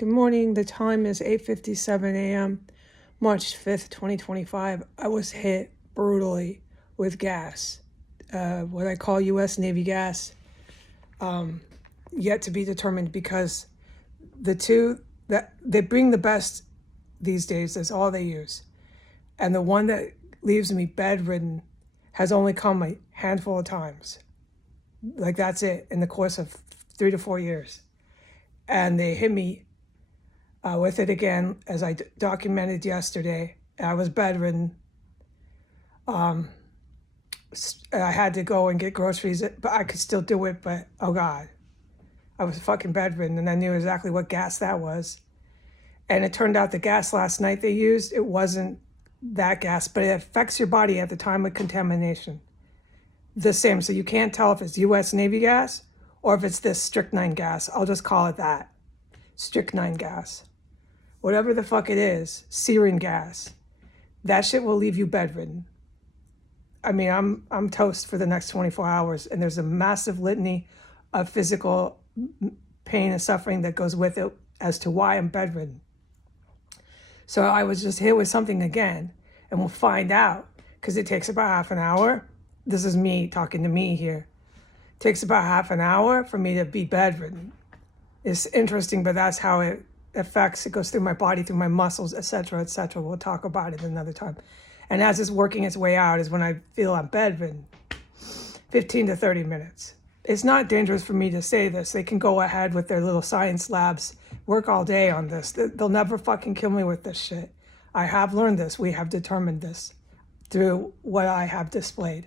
Good morning. The time is 8:57 a.m., March 5th, 2025. I was hit brutally with gas, what I call U.S. Navy gas, yet to be determined because the two that they bring the best these days is all they use. And the one that leaves me bedridden has only come a handful of times. Like that's it in the course of 3 to 4 years. And they hit me with it again, as I documented yesterday. I was bedridden. I had to go and get groceries, but I could still do it. But oh God, I was fucking bedridden, and I knew exactly what gas that was. And it turned out the gas last night they used, it wasn't that gas, but it affects your body at the time of contamination. The same, so you can't tell if it's U.S. Navy gas or if it's this strychnine gas. I'll just call it that, strychnine gas. Whatever the fuck it is, sarin gas, that shit will leave you bedridden. I mean, I'm toast for the next 24 hours, and there's a massive litany of physical pain and suffering that goes with it as to why I'm bedridden. So I was just hit with something again, and we'll find out, because it takes about half an hour. This is me talking to me here. It takes about half an hour for me to be bedridden. It's interesting, but that's how it affects. It goes through my body, through my muscles, etc., etc. We'll talk about it another time. And as it's working its way out is when I feel I'm bedridden. 15 to 30 minutes. It's not dangerous for me to say this. They can go ahead with their little science labs, work all day on this. They'll never fucking kill me with this shit. I have learned this. We have determined this through what I have displayed.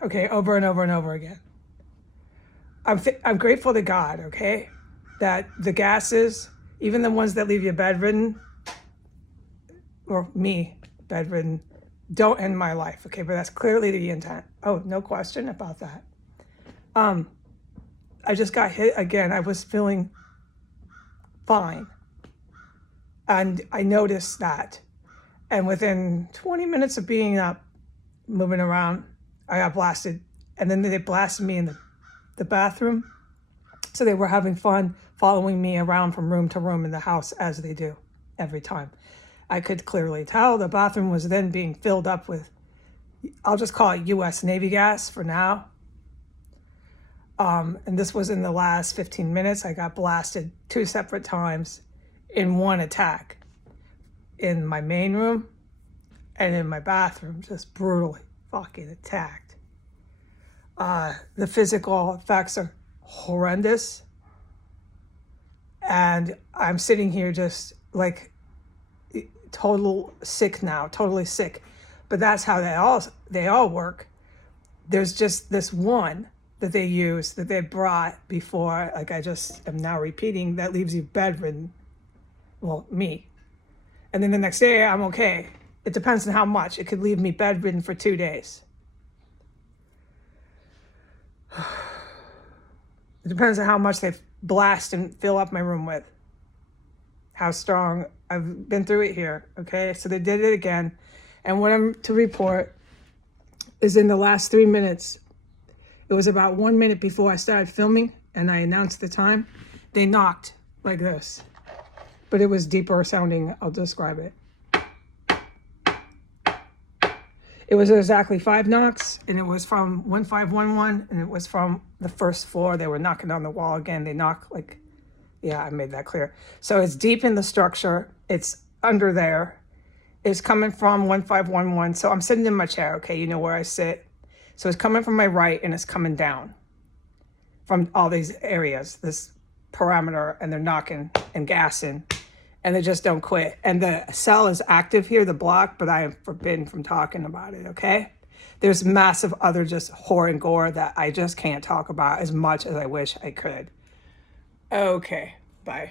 Okay, over and over and over again. I'm grateful to God, okay, that the gases, even the ones that leave you bedridden, or me bedridden, don't end my life, okay? But that's clearly the intent. Oh, no question about that. I just got hit again. I was feeling fine. And I noticed that. And within 20 minutes of being up, moving around, I got blasted. And then they blasted me in the bathroom. So they were having fun following me around from room to room in the house, as they do every time. I could clearly tell the bathroom was then being filled up with, I'll just call it U.S. Navy gas for now. And this was in the last 15 minutes. I got blasted 2 separate times in one attack. In my main room and in my bathroom, just brutally fucking attacked. The physical effects are horrendous. And I'm sitting here just like total sick now, totally sick. But that's how they all work. There's just this one that they use, that they brought before, like I just am now repeating, that leaves you bedridden. Well, me. And then the next day, I'm okay. It depends on how much. It could leave me bedridden for 2 days. It depends on how much they blast and fill up my room with. How strong. I've been through it here, okay? So they did it again. And what I'm to report is in the last 3 minutes, it was about 1 minute before I started filming and I announced the time, they knocked like this. But it was deeper sounding, I'll describe it. It was exactly 5 knocks, and it was from 1511, and it was from the first floor. They were knocking on the wall again. They knock like, yeah, I made that clear. So it's deep in the structure. It's under there. It's coming from 1511. So I'm sitting in my chair, okay? You know where I sit. So it's coming from my right, and it's coming down from all these areas, this parameter, and they're knocking and gassing, and they just don't quit. And the cell is active here, the block, but I am forbidden from talking about it, okay? There's massive other just horror and gore that I just can't talk about as much as I wish I could. Okay, bye.